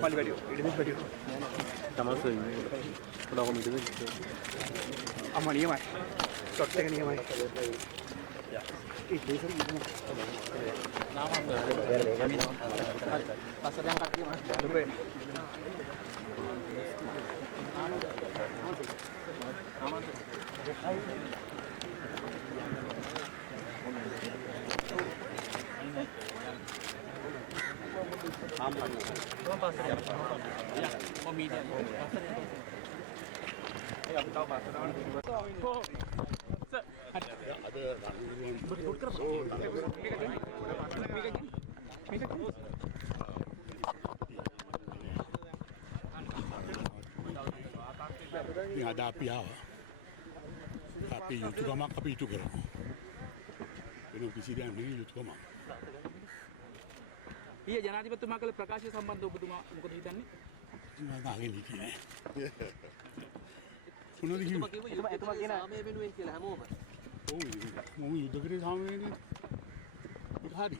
Mali video, it is video. Tamas ini, kalau kamu itu, Aman ni mai, shot second ni mai. Itu sih itu. Nama apa? Pasal yang kaki mas. Lupa. Ini ada api apa? Api itu kamak api itu kerana. Ini presiden ini itu kamak. Iya ජනාධිපතිතුමා කළ ප්‍රකාශය සම්බන්ධව ඔබතුමා මොකද හිතන්නේ? Ini nagen ini ni. Punya ni. එතුමා කියන සාමය වෙනුවෙන් කියලා හැමෝම. Oh, mau युद्ध करे सामने ni. Hari.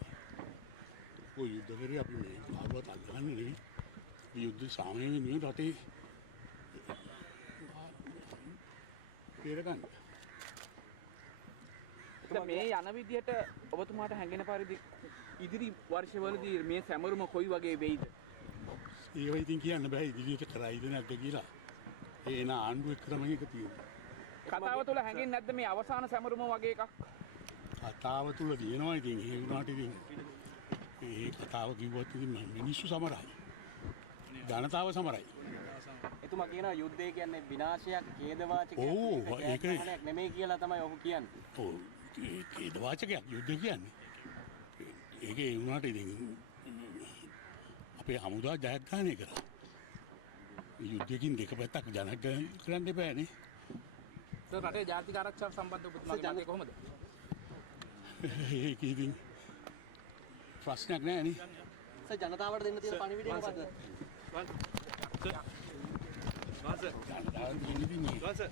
Oh, युद्ध करे api ni. Apa tak kan ni? युद्ध सामने ni राते. Perakan. මේ යන විදිහට ඔබතුමාට හැඟෙන පරිදි ඉදිරි වර්ෂවලදී මේ සැමරුම කොයි වගේ වෙයිද? ඒක ඉතින් කියන්න බෑ ඉදිරියට කරයිද නැද්ද කියලා. එන ආණ්ඩුව ක්‍රමයක තියෙනවා. කතාව තුළ හැඟෙන්නේ නැද්ද මේ අවසාන සැමරුම වගේ එකක්? කතාව තුළ දිනනවා ඉතින් ඒ වුණාට ඉතින් ඒ කතාව කිව්වත් ඉතින් මිනිස්සු සමරයි. ජනතාව සමරයි. එතුමා කියනවා යුද්ධය කියන්නේ විනාශයක්, ඛේදවාචකයක්, ඒකනේ. නෙමෙයි කියලා තමයි ඔහු කියන්නේ. ඔව් ඒක වාචකයක් යුද්ධ කියන්නේ. ඒකේ වුණාට ඉතින් අපේ හමුදා ජයග්‍රහණය කරා. යුද්ධයකින් දෙක පැත්තක් ජනග්‍රහණය කරන්න එපානේ. සර් රටේ ජාතික ආරක්ෂාව සම්බන්ධව ඔබතුමාගේ මතය කොහොමද? ඒක ඉතින් ප්‍රශ්නයක් නෑ නේ. සර් ජනතාවට දෙන්න තියෙන පණිවිඩය මොකද්ද? ජනතාවට දෙන්න තියෙන්නේ.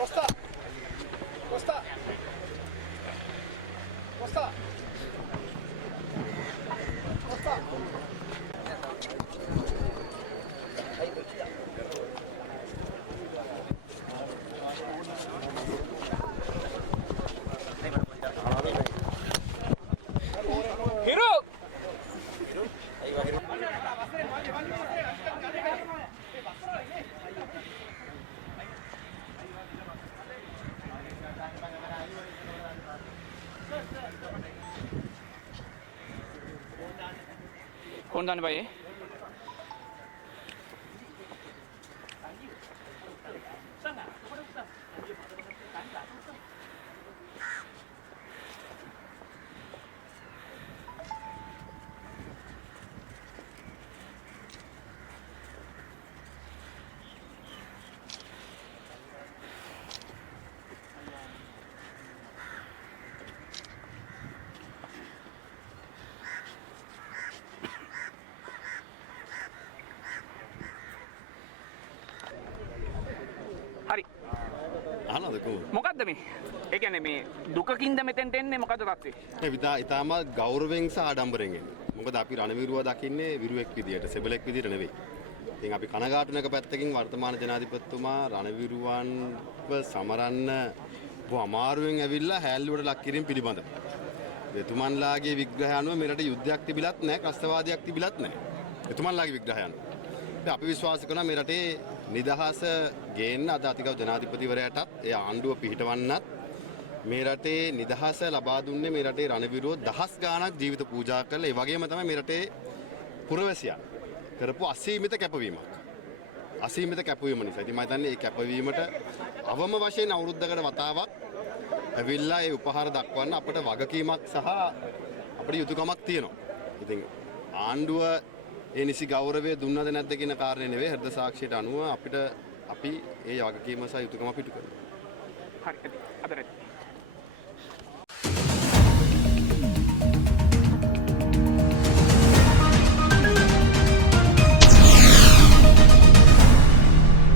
Costa! Costa! Costa! Costa! හිරු! कौन जाने भाई? හරි අහනද කො මොකද්ද මේ? ඒ කියන්නේ මේ දුකකින්ද මෙතෙන්ට එන්නේ මොකද තත්ත්වේ? ඒ ඉතාම ගෞරවයෙන් සහ ආඩම්බරයෙන් එන්නේ. මොකද අපි රණවිරුවා දකින්නේ විරුවෙක් විදියට, සෙබලෙක් විදියට නෙවෙයි. ඉතින් අපි කනගාටු වෙනක පැත්තකින් වර්තමාන ජනාධිපතිතුමා රණවිරුවන්ව සමරන්න බොහොම අමාරුවෙන් ඇවිල්ලා හැල්ලුවට ලක් කිරීම පිළිබඳව. එතුමන්ලාගේ විග්‍රහය අනුව මෙරට යුද්ධයක් තිබිලත් නැහැ, ත්‍රස්තවාදයක් තිබිලත් නැහැ. එතුමන්ලාගේ විග්‍රහය අනුව. අපි විශ්වාස කරනවා මේ රටේ නිදහස ගේන්න අද අතිගෞරව ජනාධිපතිවරයාටත් ඒ ආණ්ඩුව පිහිටවන්නත් මේ රටේ නිදහස ලබා දුන්නේ මේ රටේ රණවිරුවෝ දහස් ගාණක් ජීවිත පූජා කළා. ඒ වගේම තමයි මේ රටේ පුරවැසියන් කරපු අසීමිත කැපවීමක්. අසීමිත කැපවීම නිසා. ඉතින් මම හිතන්නේ මේ කැපවීමට අවම වශයෙන් අවුරුද්දකට වතාවක් ඇවිල්ලා ඒ උපහාර දක්වන්න අපිට වගකීමක් සහ අපිට යුතුයකමක් තියෙනවා. ඉතින් ආණ්ඩුව ඒ නිසි ගෞරවය දුන්නද නැද්ද කියන කාරණේ නෙවෙයි හෘද සාක්ෂියට අනුව අපි ඒ වගකීම සහ යුතුයකම පිටු කරනවා. හරි අද